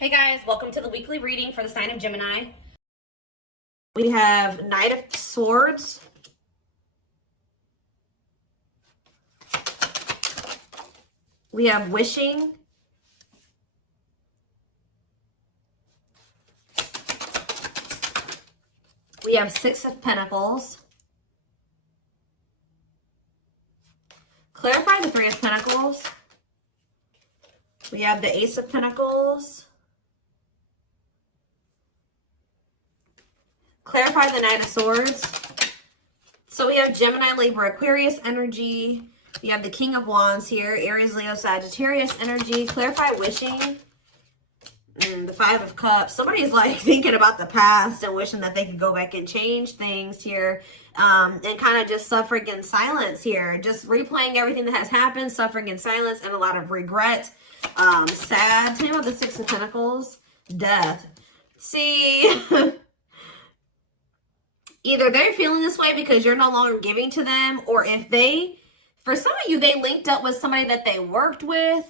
Hey guys, welcome to the weekly reading for the sign of Gemini. We have Knight of Swords. We have Wishing. We have Six of Pentacles. Clarify the Three of Pentacles. We have the Ace of Pentacles. Clarify the Knight of Swords. So we have Gemini, Libra, Aquarius energy. We have the King of Wands here. Aries, Leo, Sagittarius energy. Clarify Wishing. The Five of Cups. Somebody's like thinking about the past and wishing that they could go back and change things here. And kind of just suffering in silence here. Just replaying everything that has happened. Suffering in silence and a lot of regret. Sad. Tell me about the Six of Pentacles. Death. See... Either they're feeling this way because you're no longer giving to them, or if they, for some of you, they linked up with somebody that they worked with.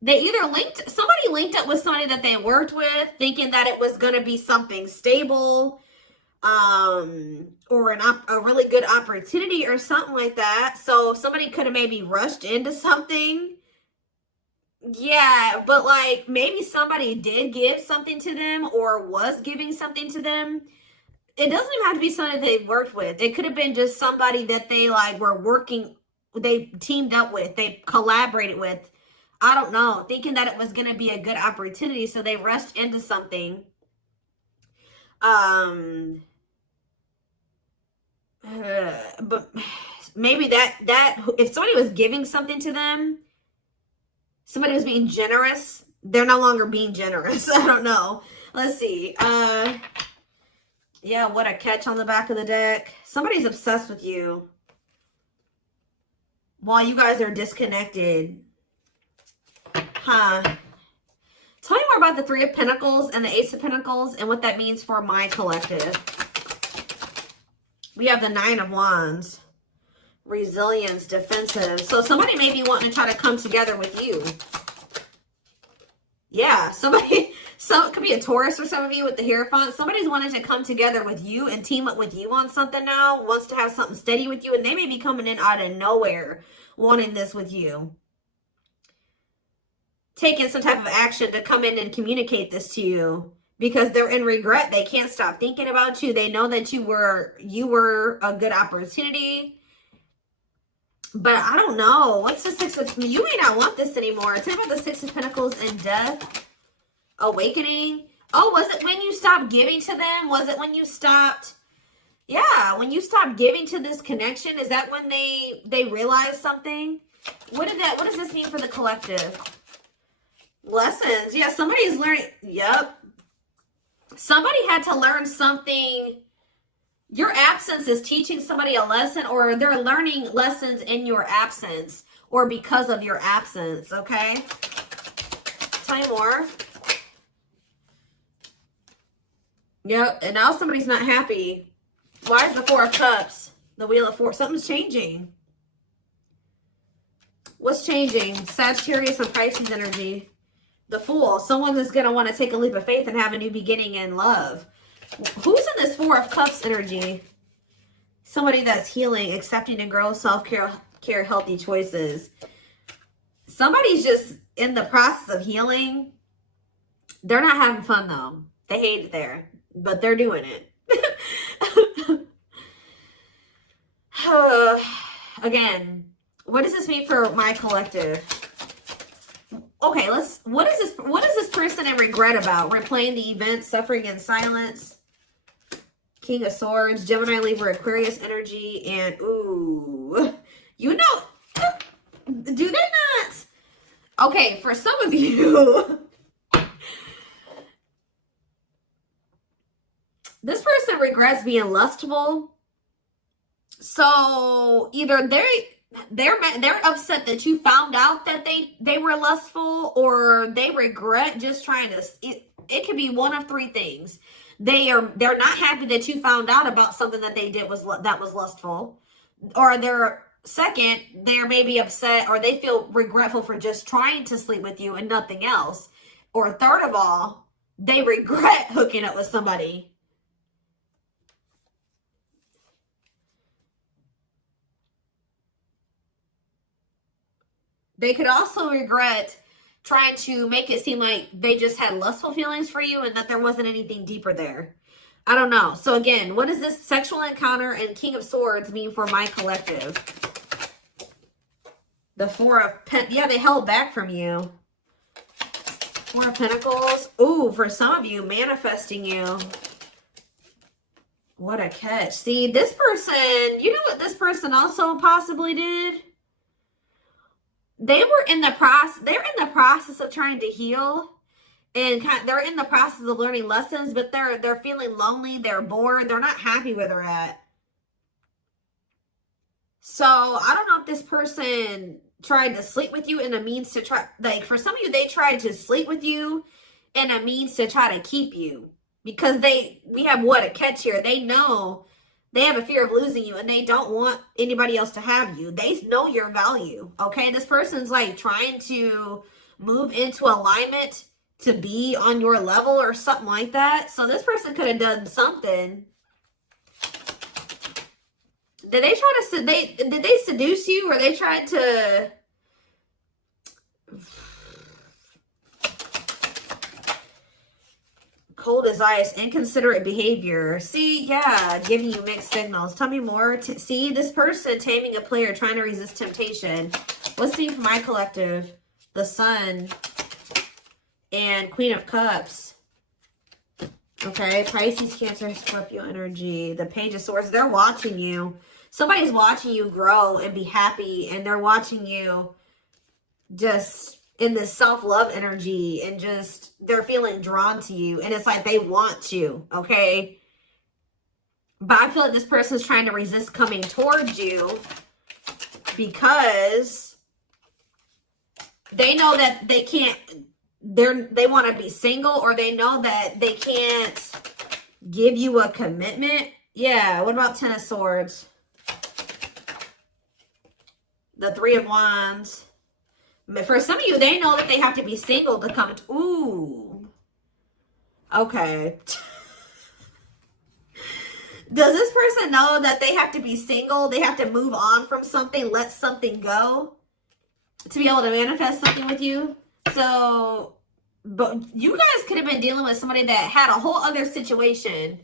They either somebody linked up with somebody that they worked with, thinking that it was going to be something stable, or a really good opportunity or something like that. So somebody could have maybe rushed into something. Yeah, but like maybe somebody did give something to them or was giving something to them. It doesn't even have to be somebody they worked with. It could have been just somebody that they like were working, they teamed up with, they collaborated with. I don't know, thinking that it was going to be a good opportunity, so they rushed into something. But maybe that if somebody was giving something to them, somebody was being generous. They're no longer being generous. I don't know. Let's see. Yeah, what a catch on the back of the deck. Somebody's obsessed with you while you guys are disconnected. Huh. Tell me more about the Three of Pentacles and the Ace of Pentacles and what that means for my collective. We have the Nine of Wands. Resilience, defensive. So somebody may be wanting to try to come together with you. Yeah, it could be a Taurus for some of you with the Hierophant. Somebody's wanting to come together with you and team up with you on something now. Wants to have something steady with you. And they may be coming in out of nowhere wanting this with you. Taking some type of action to come in and communicate this to you. Because they're in regret. They can't stop thinking about you. They know that you were a good opportunity. But I don't know. What's the Six of... You may not want this anymore. Tell me about the Six of Pentacles and Death. Awakening. Oh, was it when you stopped giving to them? Was it when you stopped... Yeah, when you stopped giving to this connection? Is that when they realized something? What does this mean for the collective? Lessons. Yeah, somebody's learning... Yep. Somebody had to learn something... Your absence is teaching somebody a lesson, or they're learning lessons in your absence or because of your absence, okay? Tell me more. Yep, and now somebody's not happy. Why is the Four of Cups? The Wheel of Fortune. Something's changing. What's changing? Sagittarius and Pisces energy. The Fool. Someone is going to want to take a leap of faith and have a new beginning in love. Who's in this Four of Cups energy? Somebody that's healing, accepting and growth, self-care, healthy choices. Somebody's just in the process of healing. They're not having fun, though. They hate it there, but they're doing it. Again, what does this mean for my collective? Okay, what is this person in regret about? Replaying the event, suffering in silence. King of Swords, Gemini, Libra, Aquarius energy, and ooh, you know, do they not? Okay, for some of you, this person regrets being lustful. So either they're upset that you found out that they were lustful, or they regret just trying to. It could be one of three things. They're not happy that you found out about something that they did that was lustful, or they're second, they're maybe upset or they feel regretful for just trying to sleep with you and nothing else. Or third of all, they regret hooking up with somebody. They could also regret trying to make it seem like they just had lustful feelings for you and that there wasn't anything deeper there. I don't know. So again, what does this sexual encounter and King of Swords mean for my collective? The Four of Pentacles. Yeah, they held back from you. Four of Pentacles. Ooh, for some of you, manifesting you. What a catch. See, this person, you know what this person also possibly did? They were in the process, they're in the process of trying to heal. And they're in the process of learning lessons, but they're feeling lonely, they're bored, they're not happy where they're at. So I don't know if this person tried to sleep with you in a means to try, like for some of you, they tried to sleep with you in a means to try to keep you. Because we have what a catch here. They know they have a fear of losing you and they don't want anybody else to have you. They know your value. Okay. This person's like trying to move into alignment to be on your level or something like that. So this person could have done something. Did they try to, did they seduce you or they tried to, cold as ice, inconsiderate behavior. See, yeah, giving you mixed signals. Tell me more. See, this person taming a player, trying to resist temptation. Let's see for my collective. The Sun and Queen of Cups. Okay, Pisces, Cancer, Scorpio energy. The Page of Swords. They're watching you. Somebody's watching you grow and be happy, and they're watching you just in this self-love energy, and just they're feeling drawn to you, and it's like they want you, okay? But I feel like this person's trying to resist coming towards you because they know that they can't, they want to be single, or they know that they can't give you a commitment. Yeah, what about Ten of Swords? The Three of Wands. For some of you, they know that they have to be single to come. Ooh. Okay. Does this person know that they have to be single? They have to move on from something, let something go to be able to manifest something with you? So, but you guys could have been dealing with somebody that had a whole other situation,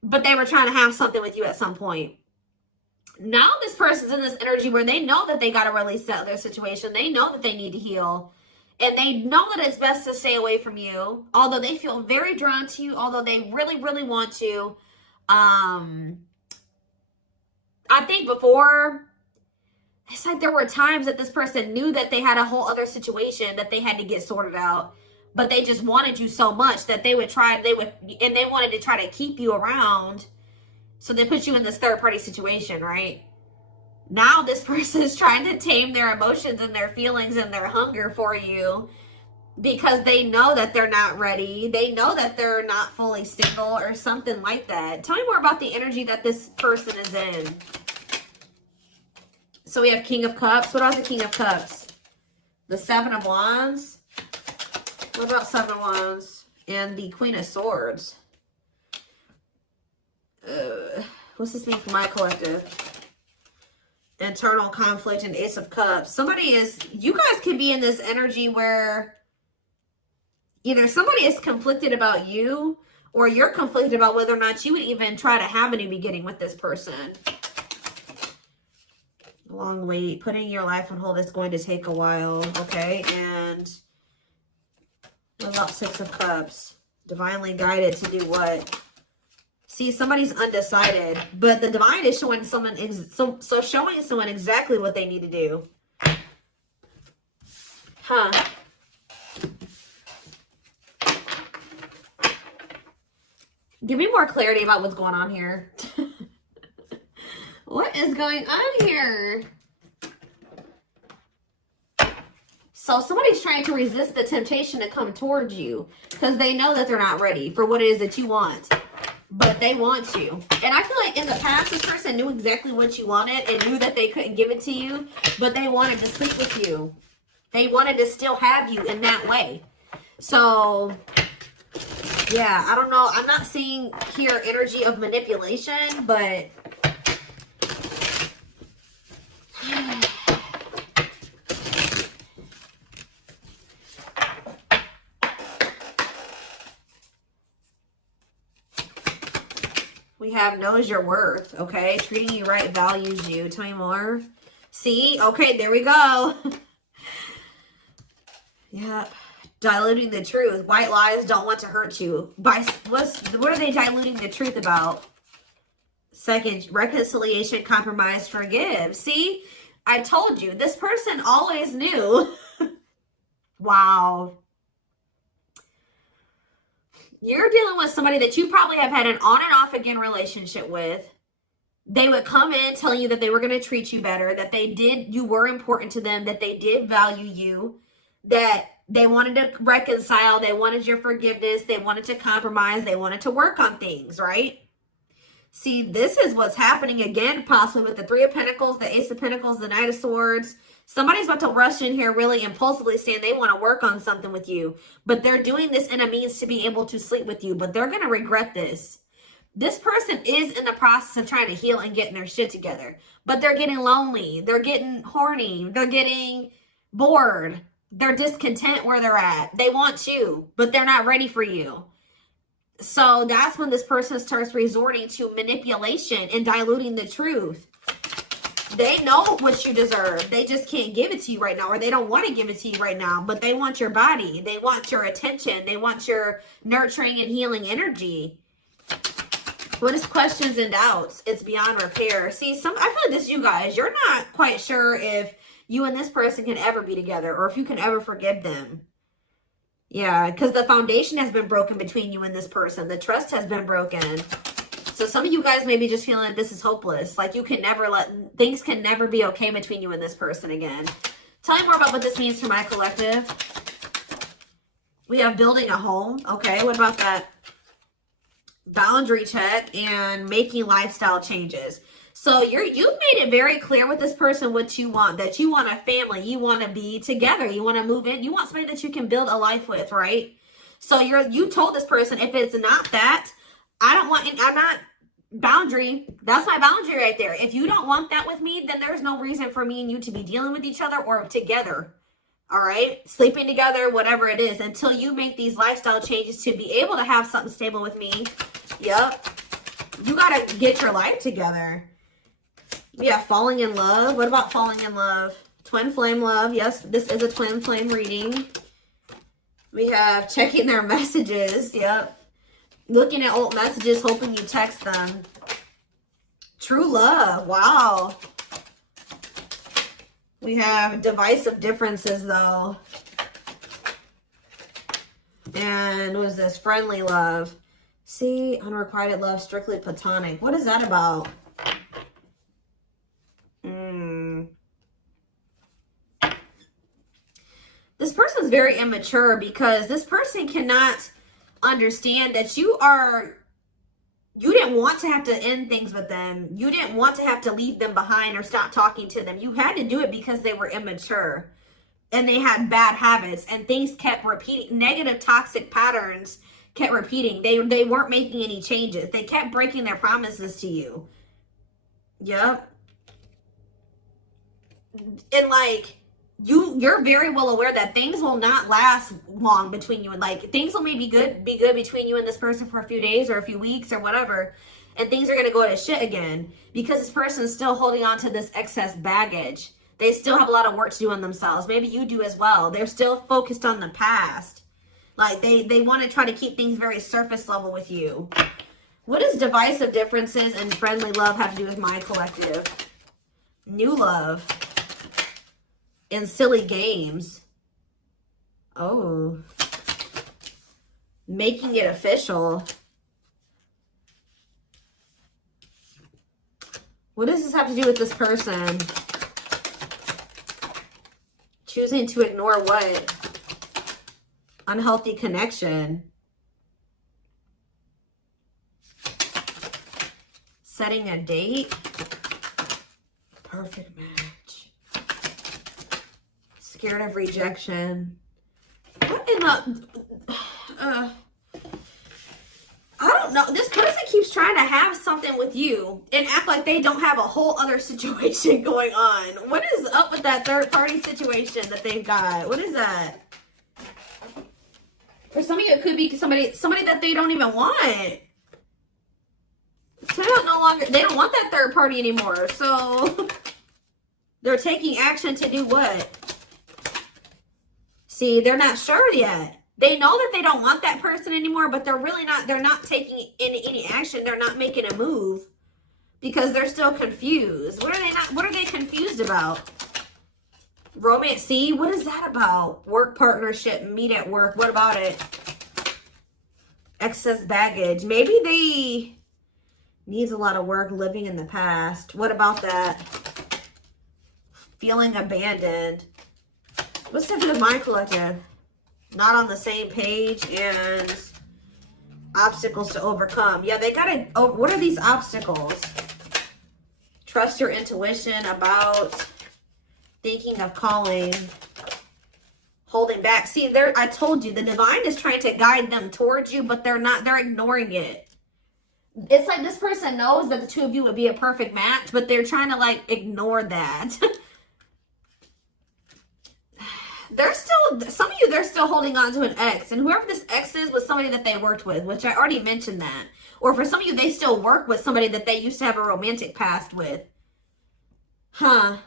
but they were trying to have something with you at some point. Now this person's in this energy where they know that they got to release that other situation. They know that they need to heal. And they know that it's best to stay away from you. Although they feel very drawn to you. Although they really, really want to. I think before, it's like there were times that this person knew that they had a whole other situation that they had to get sorted out. But they just wanted you so much that they wanted to try to keep you around. So they put you in this third-party situation, right? Now this person is trying to tame their emotions and their feelings and their hunger for you because they know that they're not ready. They know that they're not fully single or something like that. Tell me more about the energy that this person is in. So we have King of Cups. What about the King of Cups? The Seven of Wands. What about Seven of Wands? And the Queen of Swords. What's this mean for my collective? Internal conflict and Ace of Cups. You guys could be in this energy where either somebody is conflicted about you, or you're conflicted about whether or not you would even try to have a new beginning with this person. Long wait. Putting your life on hold is going to take a while. Okay. And what about Six of Cups? Divinely guided to do what? See, somebody's undecided, but the divine is showing someone, showing someone exactly what they need to do. Huh. Give me more clarity about what's going on here. What is going on here? So somebody's trying to resist the temptation to come towards you because they know that they're not ready for what it is that you want. but they want you. And I feel like in the past, this person knew exactly what you wanted and knew that they couldn't give it to you, but they wanted to sleep with you. They wanted to still have you in that way. So, yeah, I don't know. I'm not seeing here energy of manipulation, but we have knows your worth, okay? Treating you right, values you. Tell me more. See? Okay, there we go. Yeah. Diluting the truth. White lies don't want to hurt you. What are they diluting the truth about? Second, reconciliation, compromise, forgive. See? I told you. This person always knew. Wow. You're dealing with somebody that you probably have had an on and off again relationship with. They would come in telling you that they were going to treat you better, that you were important to them, that they did value you, that they wanted to reconcile, they wanted your forgiveness, they wanted to compromise, they wanted to work on things, right? See, this is what's happening again, possibly with the Three of Pentacles, the Ace of Pentacles, the Knight of Swords. Somebody's about to rush in here really impulsively saying they want to work on something with you, but they're doing this in a means to be able to sleep with you, but they're going to regret this. This person is in the process of trying to heal and getting their shit together, but they're getting lonely. They're getting horny. They're getting bored. They're discontent where they're at. They want you, but they're not ready for you. So that's when this person starts resorting to manipulation and diluting the truth. They know what you deserve. They just can't give it to you right now, or they don't want to give it to you right now, but they want your body. They want your attention. They want your nurturing and healing energy. What is questions and doubts? It's beyond repair. See, I feel like this, you guys, you're not quite sure if you and this person can ever be together or if you can ever forgive them. Yeah, because the foundation has been broken between you and this person. The trust has been broken. So some of you guys may be just feeling like this is hopeless. Like you can never things can never be okay between you and this person again. Tell me more about what this means for my collective. We have building a home. Okay, what about that? Boundary check and making lifestyle changes. So you've made it very clear with this person what you want, that you want a family, you want to be together, you want to move in, you want somebody that you can build a life with, right? So you told this person, if it's not that, I'm not boundary. That's my boundary right there. If you don't want that with me, then there's no reason for me and you to be dealing with each other or together. All right, sleeping together, whatever it is, until you make these lifestyle changes to be able to have something stable with me. Yep. You got to get your life together. Yeah, falling in love. What about falling in love? Twin flame love. Yes, this is a twin flame reading. We have checking their messages. Yep. Looking at old messages, hoping you text them. True love. Wow. We have divisive differences, though. And what is this? Friendly love. See, unrequited love, strictly platonic. What is that about? This person's very immature because this person cannot understand that you didn't want to have to end things with them. You didn't want to have to leave them behind or stop talking to them. You had to do it because they were immature and they had bad habits and things kept repeating. Negative toxic patterns kept repeating. They weren't making any changes. They kept breaking their promises to you. Yep. And like, you're very well aware that things will not last long between you, and like things will maybe be good between you and this person for a few days or a few weeks or whatever, and things are going to go to shit again because this person's still holding on to this excess baggage. They still have a lot of work to do on themselves. Maybe you do as well. They're still focused on the past. Like they want to try to keep things very surface level with you. What does divisive differences and friendly love have to do with my collective? New love. And silly games. Oh. Making it official. What does this have to do with this person? Choosing to ignore what? Unhealthy connection. Setting a date. Perfect match. Scared of rejection. What in the... I don't know. This person keeps trying to have something with you and act like they don't have a whole other situation going on. What is up with that third party situation that they've got? What is that? For some of you, it could be somebody that they don't even want. So they don't want that third party anymore. So they're taking action to do what? See, they're not sure yet. They know that they don't want that person anymore, but they're not taking any action. They're not making a move because they're still confused. What are they confused about? Romance, see, what is that about? Work partnership, meet at work. What about it? Excess baggage. Maybe they needs a lot of work, living in the past. What about that? Feeling abandoned. What's the for the mind collective? Not on the same page and obstacles to overcome. Yeah, they gotta, what are these obstacles? Trust your intuition, about, thinking of calling, holding back. See, I told you, the divine is trying to guide them towards you, but they're ignoring it. It's like this person knows that the two of you would be a perfect match, but they're trying to like ignore that. Some of you, they're still holding on to an ex. And whoever this ex is was somebody that they worked with, which I already mentioned that. Or for some of you, they still work with somebody that they used to have a romantic past with. Huh.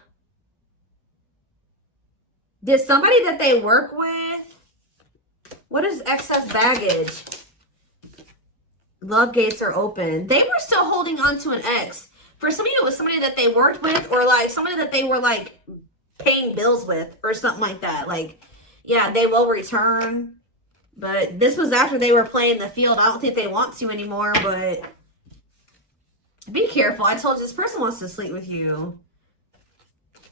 Did somebody that they work with? What is excess baggage? Love gates are open. They were still holding on to an ex. For some of you, it was somebody that they worked with, or like somebody that they were like paying bills with or something like that. Like, yeah, they will return, but this was after they were playing the field. I don't think they want to anymore, but be careful. I told you, this person wants to sleep with you.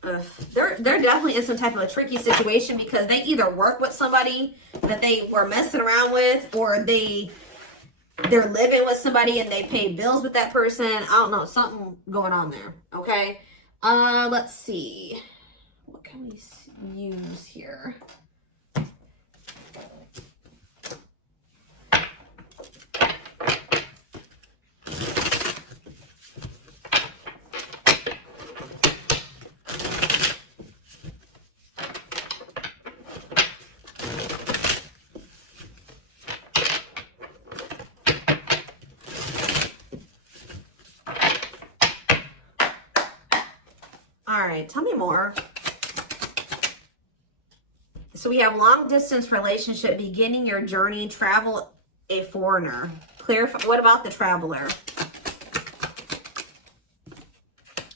Ugh. They're definitely in some type of a tricky situation because they either work with somebody that they were messing around with, or they're living with somebody and they pay bills with that person. I don't know, something going on there. Okay. Let's see. What can we use here? All right, tell me more. So we have long distance relationship, beginning your journey, travel, a foreigner. Clarify, what about the traveler?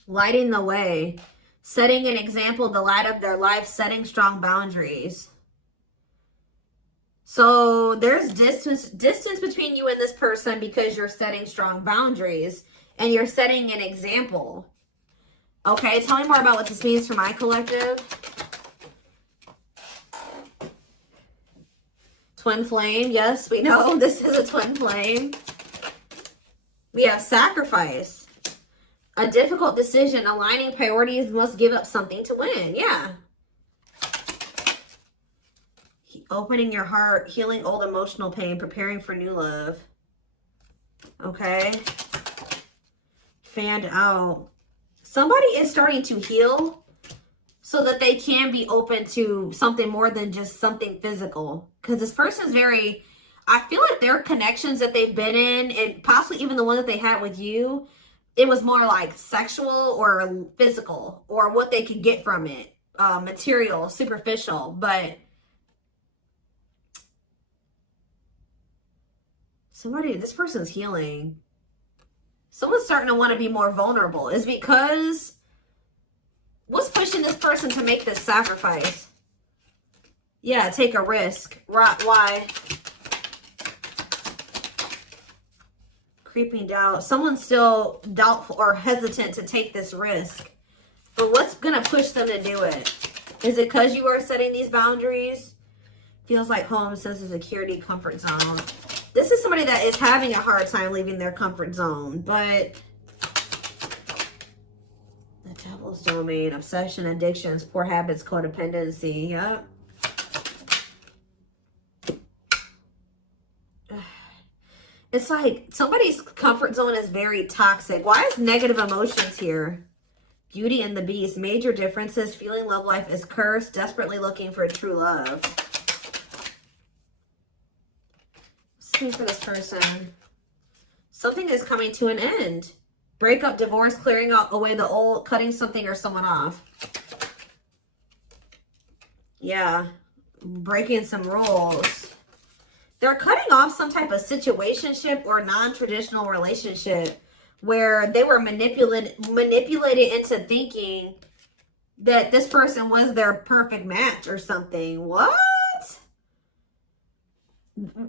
Lighting the way, setting an example, the light of their life, setting strong boundaries. So there's distance between you and this person because you're setting strong boundaries and you're setting an example. Okay, tell me more about what this means for my collective. Twin flame, yes, we know this is a twin flame. We have sacrifice. A difficult decision, aligning priorities, must give up something to win. Yeah. Opening your heart, healing old emotional pain, preparing for new love. Okay. Fanned out. Somebody is starting to heal so that they can be open to something more than just something physical. Because this person's I feel like their connections that they've been in, and possibly even the one that they had with you, it was more like sexual or physical, or what they could get from it. Material, superficial. But this person's healing. Someone's starting to want to be more vulnerable. Is because what's pushing this person to make this sacrifice? Yeah, take a risk. Right? Why? Creeping doubt. Someone's still doubtful or hesitant to take this risk. But what's going to push them to do it? Is it because you are setting these boundaries? Feels like home, sense of security, comfort zone. This is somebody that is having a hard time leaving their comfort zone, but Soul's domain, obsession, addictions, poor habits, codependency. Yep. It's like somebody's comfort zone is very toxic. Why is negative emotions here? Beauty and the Beast. Major differences. Feeling love life is cursed. Desperately looking for true love. Something for this person. Something is coming to an end. Breakup, divorce, clearing out away the old, cutting something or someone off. Yeah. Breaking some rules. They're cutting off some type of situationship or non-traditional relationship where they were manipulated into thinking that this person was their perfect match or something. What?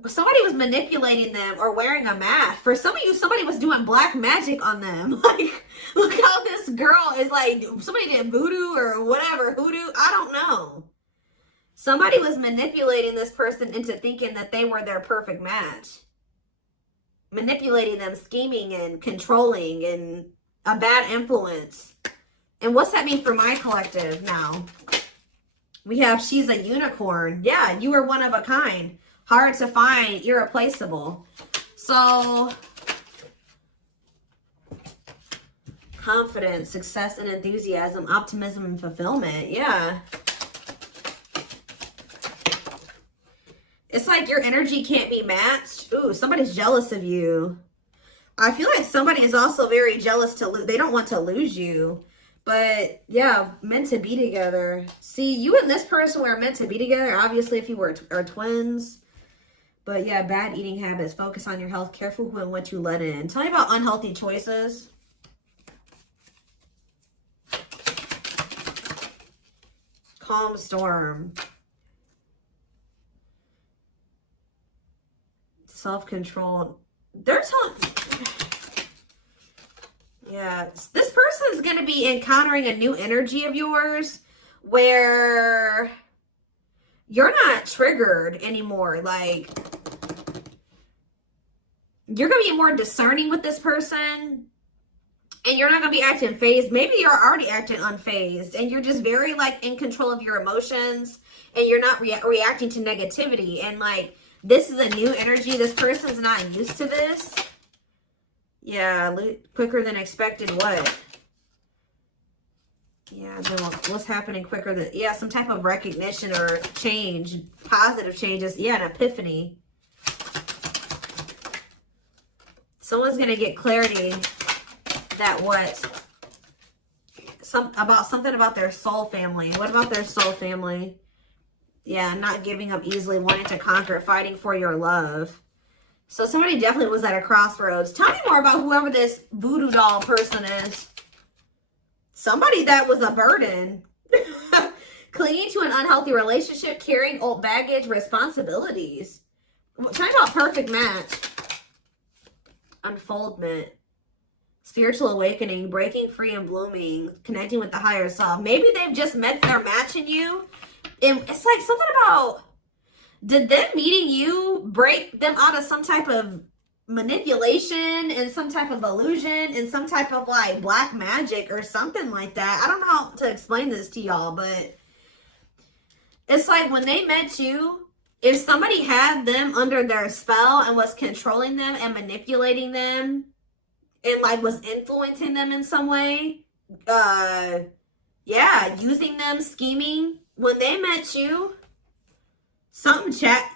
Somebody was manipulating them or wearing a mask. For some of you, somebody was doing black magic on them. Like, look how this girl is like, somebody did voodoo or whatever, hoodoo. I don't know. Somebody was manipulating this person into thinking that they were their perfect match. Manipulating them, scheming and controlling and a bad influence. And what's that mean for my collective now? We have she's a unicorn. Yeah, you are one of a kind. Hard to find, irreplaceable. So, confidence, success and enthusiasm, optimism and fulfillment. Yeah. It's like your energy can't be matched. Ooh, somebody's jealous of you. I feel like somebody is also very jealous to lose. They don't want to lose you. But yeah, meant to be together. See, you and this person were meant to be together. Obviously, if you are twins. But yeah, bad eating habits. Focus on your health. Careful who and what you let in. Tell me about unhealthy choices. Calm storm. Self-control. They're telling... Yeah. This person is going to be encountering a new energy of yours where you're not triggered anymore. Like, you're going to be more discerning with this person. And you're not going to be acting phased. Maybe you're already acting unfazed. And you're just very, like, in control of your emotions. And you're not reacting to negativity. And, like, this is a new energy. This person's not used to this. Yeah, quicker than expected. What? Yeah, what's happening quicker than... Yeah, some type of recognition or change. Positive changes. Yeah, an epiphany. Someone's going to get clarity that what? Something about their soul family. What about their soul family? Yeah, not giving up easily, wanting to conquer, fighting for your love. So somebody definitely was at a crossroads. Tell me more about whoever this voodoo doll person is. Somebody that was a burden. Clinging to an unhealthy relationship, carrying old baggage, responsibilities. Tell me about perfect match. Unfoldment. Spiritual awakening, breaking free and blooming, connecting with the higher self. Maybe they've just met their match in you. And it's like something about, did them meeting you break them out of some type of manipulation and some type of illusion and some type of like black magic or something like that? I don't know how to explain this to y'all, but it's like when they met you, if somebody had them under their spell and was controlling them and manipulating them and like was influencing them in some way, yeah, using them, scheming. When they met you,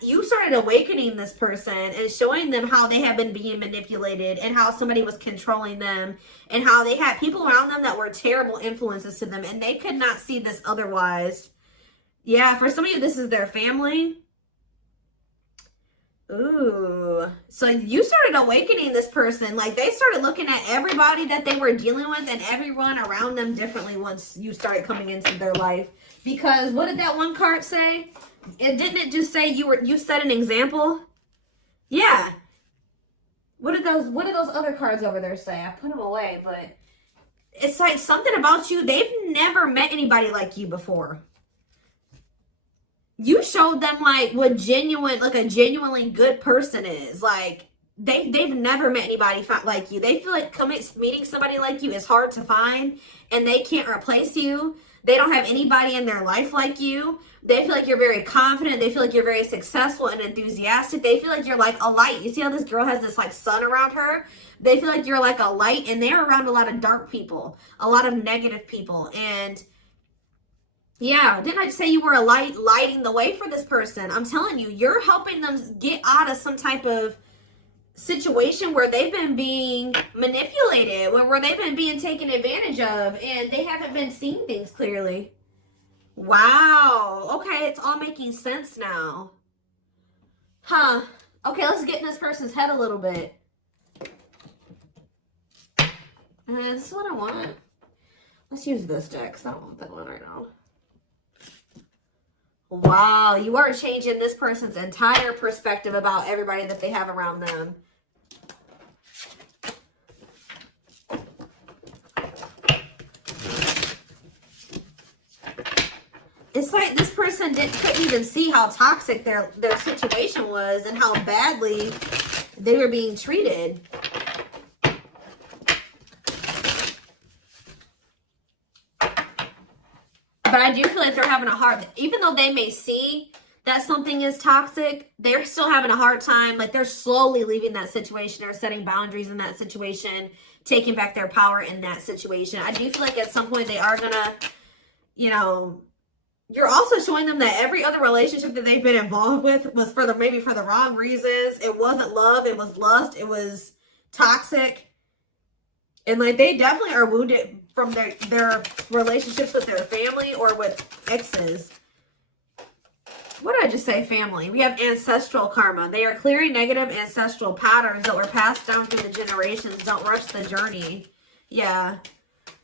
you started awakening this person and showing them how they have been being manipulated and how somebody was controlling them and how they had people around them that were terrible influences to them and they could not see this otherwise. Yeah, for some of you, this is their family. Ooh. So you started awakening this person. Like they started looking at everybody that they were dealing with and everyone around them differently once you started coming into their life. Because what did that one card say? Didn't it just say you set an example? Yeah. What did those other cards over there say? I put them away, but it's like something about you. They've never met anybody like you before. You showed them like what a genuinely good person is. Like they've never met anybody like you. They feel like meeting somebody like you is hard to find, and they can't replace you. They don't have anybody in their life like you. They feel like you're very confident. They feel like you're very successful and enthusiastic. They feel like you're like a light. You see how this girl has this like sun around her? They feel like you're like a light, and they're around a lot of dark people, a lot of negative people. And yeah, didn't I just say you were a light, lighting the way for this person? I'm telling you, you're helping them get out of some type of situation where they've been being manipulated, where they've been being taken advantage of, and they haven't been seeing things clearly. Wow. Okay, it's all making sense now. Huh. Okay, let's get in this person's head a little bit. This is what I want. Let's use this deck because I don't want that one right now. Wow, you are changing this person's entire perspective about everybody that they have around them. It's like this person couldn't even see how toxic their situation was and how badly they were being treated. But I do feel like they're having a hard, even though they may see that something is toxic, they're still having a hard time. Like they're slowly leaving that situation or setting boundaries in that situation, taking back their power in that situation. I do feel like at some point they are gonna, you know, you're also showing them that every other relationship that they've been involved with was maybe for the wrong reasons. It wasn't love, it was lust, it was toxic. And like they definitely are wounded from their relationships with their family or with exes. What did I just say? Family. We have ancestral karma. They are clearing negative ancestral patterns that were passed down through the generations. Don't rush the journey. Yeah.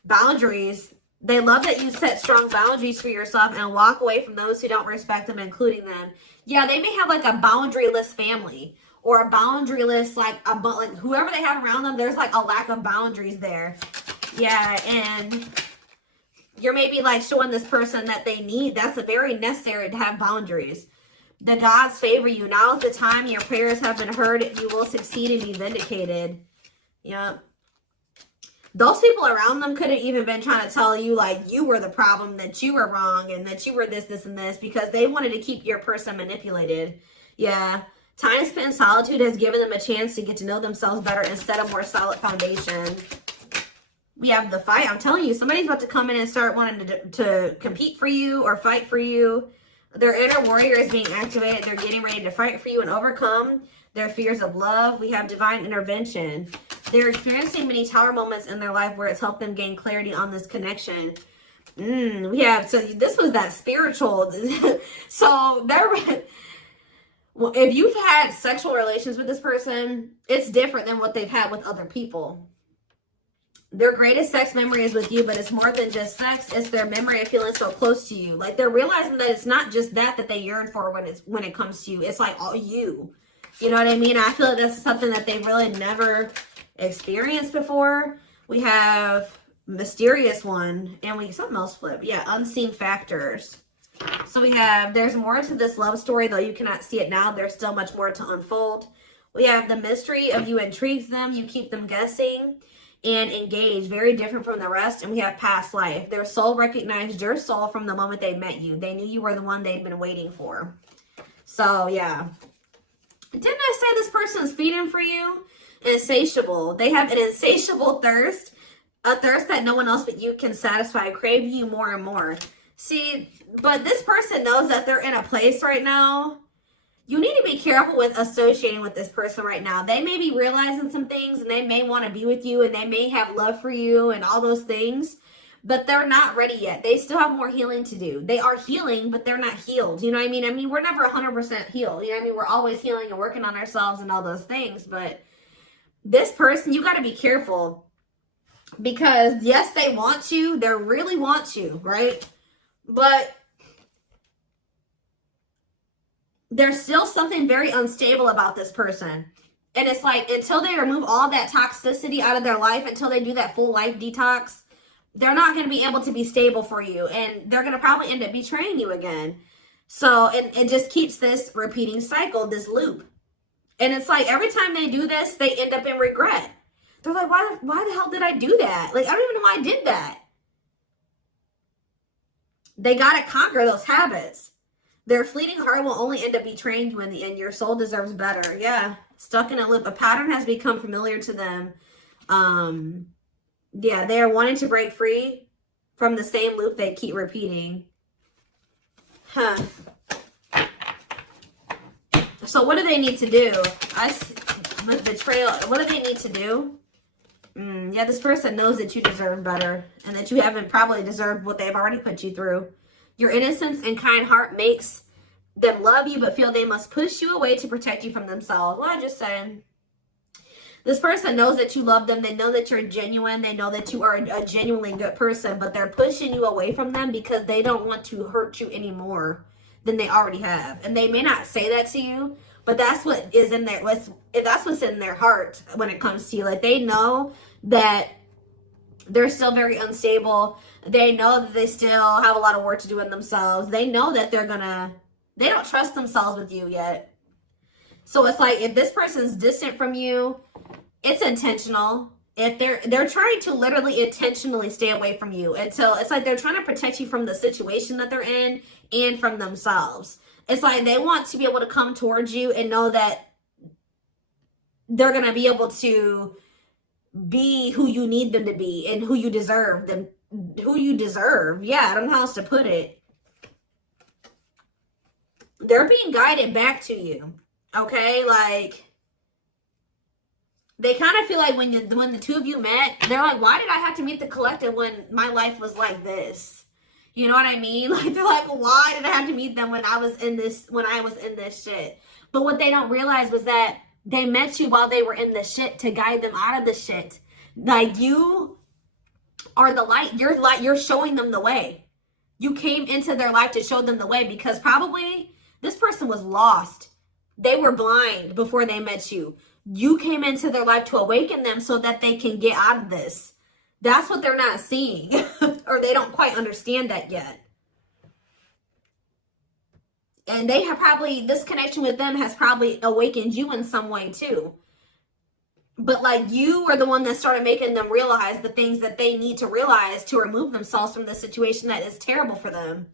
Boundaries. They love that you set strong boundaries for yourself and walk away from those who don't respect them, including them. Yeah, they may have like a boundaryless family or a boundaryless, like whoever they have around them, there's like a lack of boundaries there. Yeah, and you're maybe like showing this person that they need. That's very necessary to have boundaries. The gods favor you. Now is the time. Your prayers have been heard. You will succeed and be vindicated. Yeah. Those people around them could have even been trying to tell you like you were the problem, that you were wrong, and that you were this, this, and this, because they wanted to keep your person manipulated. Yeah. Time spent in solitude has given them a chance to get to know themselves better and set a more solid foundation. We have the fight. I'm telling you, somebody's about to come in and start wanting to compete for you or fight for you. Their inner warrior is being activated. They're getting ready to fight for you and overcome their fears of love. We have divine intervention. They're experiencing many tower moments in their life where it's helped them gain clarity on this connection. We have, so this was that spiritual. So there, well, if you've had sexual relations with this person, it's different than what they've had with other people. Their greatest sex memory is with you, but it's more than just sex. It's their memory of feeling so close to you. Like they're realizing that it's not just that they yearn for when it comes to you. It's like all you. You know what I mean? I feel like that's something that they really never experienced before. We have mysterious one, and we something else flip. Yeah, unseen factors. So we have, there's more to this love story, though you cannot see it now. There's still much more to unfold. We have the mystery of you intrigues them. You keep them guessing and engaged. Very different from the rest. And we have past life. Their soul recognized your soul from the moment they met you. They knew you were the one they'd been waiting for. So, yeah. Didn't I say this person's feeding for you? Insatiable. They have an insatiable thirst. A thirst that no one else but you can satisfy. Craving you more and more. See, but this person knows that they're in a place right now. You need to be careful with associating with this person right now. They may be realizing some things and they may want to be with you and they may have love for you and all those things, but they're not ready yet. They still have more healing to do. They are healing, but they're not healed. You know what I mean? I mean, we're never 100% healed. You know what I mean? We're always healing and working on ourselves and all those things, but this person, you got to be careful because yes, they want you. They really want you, right? But there's still something very unstable about this person. And it's like, until they remove all that toxicity out of their life, until they do that full life detox, they're not going to be able to be stable for you. And they're going to probably end up betraying you again. So, and it just keeps this repeating cycle, this loop. And it's like every time they do this, they end up in regret. They're like, why the hell did I do that? Like, I don't even know why I did that. They got to conquer those habits. Their fleeting heart will only end up betraying you in the end. Your soul deserves better. Yeah. Stuck in a loop. A pattern has become familiar to them. Yeah, they are wanting to break free from the same loop they keep repeating. Huh. So what do they need to do? With betrayal, what do they need to do? Yeah, this person knows that you deserve better and that you haven't probably deserved what they've already put you through. Your innocence and kind heart makes them love you but feel they must push you away to protect you from themselves. Well, I just said. This person knows that you love them. They know that you're genuine. They know that you are a genuinely good person, but they're pushing you away from them because they don't want to hurt you any more than they already have. And they may not say that to you, but that's what is in their, that's what's in their heart when it comes to you. Like, they know that they're still very unstable. They know that they still have a lot of work to do in themselves. They know that they don't trust themselves with you yet. So it's like, if this person's distant from you, it's intentional. If they're trying to literally intentionally stay away from you until it's like they're trying to protect you from the situation that they're in and from themselves. It's like they want to be able to come towards you and know that they're going to be able to be who you need them to be and who you deserve them, who you deserve. Yeah, I don't know how else to put it. They're being guided back to you. Okay, like, they kind of feel like when the two of you met, they're like, why did I have to meet the collective when my life was like this? You know what I mean? Like, they're like, why did I have to meet them when I was in this shit? But what they don't realize was that they met you while they were in the shit to guide them out of the shit. Like, you are the light. You're showing them the way. You came into their life to show them the way because probably this person was lost. They were blind before they met you. You came into their life to awaken them so that they can get out of this. That's what they're not seeing. Or they don't quite understand that yet. And they have probably, this connection with them has probably awakened you in some way too. But like, you are the one that started making them realize the things that they need to realize to remove themselves from the situation that is terrible for them.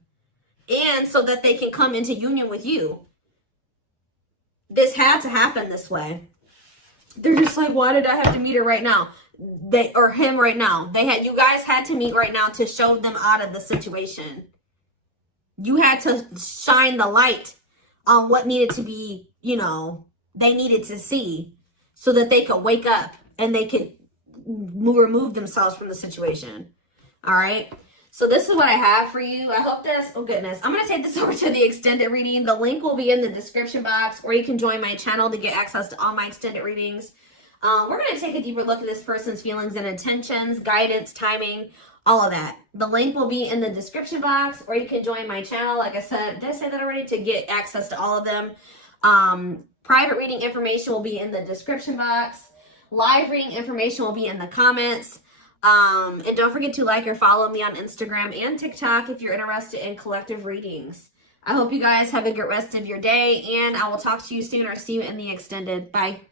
And so that they can come into union with you. This had to happen this way. They're just like, why did I have to meet her right now? Or him right now. You guys had to meet right now to show them out of the situation. You had to shine the light on what needed to be, they needed to see so that they could wake up and they could remove themselves from the situation. All right. So this is what I have for you. I hope this, oh goodness, I'm going to take this over to the extended reading. The link will be in the description box, or you can join my channel to get access to all my extended readings. We're going to take a deeper look at this person's feelings and intentions, guidance, timing, all of that. The link will be in the description box, or you can join my channel. Like I said, did I say that already? To get access to all of them. Private reading information will be in the description box. Live reading information will be in the comments. And don't forget to like or follow me on Instagram and TikTok if you're interested in collective readings. I hope you guys have a good rest of your day, and I will talk to you soon or see you in the extended. Bye.